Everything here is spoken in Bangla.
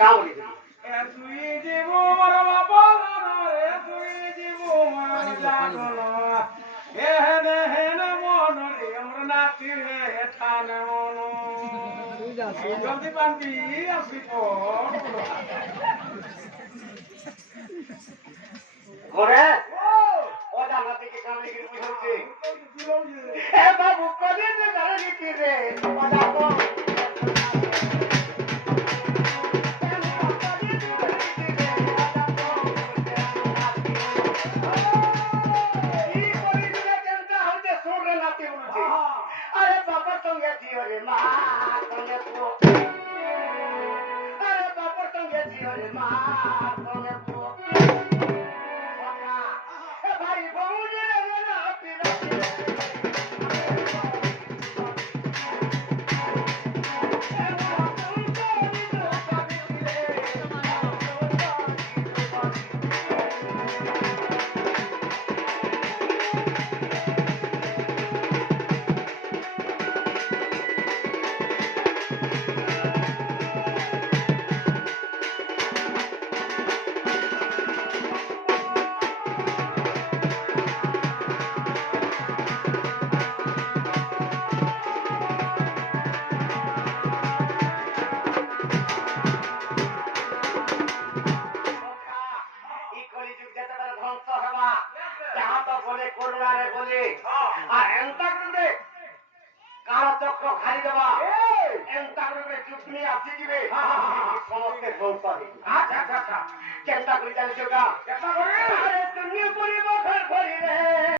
কাউরি তুই জীব মোর বাবা রে তুই জীব মোর জাগল হেনে হেনে মন রে মোর নাতি রে ঠানে মন জলদি পান্তি আসি ঘরে ও জানা থেকে কামড়ি গিয়ে বুঝাচ্ছে এ বাবু কবে যে দাঁড়িয়ে কি রে মজা তো আরে বাবার সঙ্গে জিও রে মা সঙ্গে পো আরে বাবার সঙ্গে জিও রে মা সঙ্গে পো ভাই বউরে রে রাতি রাতি আর এন্তা করে কালচক্র খাই দেবা এন্তা করে যুগ নিয়ে আসি দিবে সমস্ত ধ্বংস আচ্ছা আচ্ছা আচ্ছা চেষ্টা করে চালিয়েছে ওটা চেষ্টা করে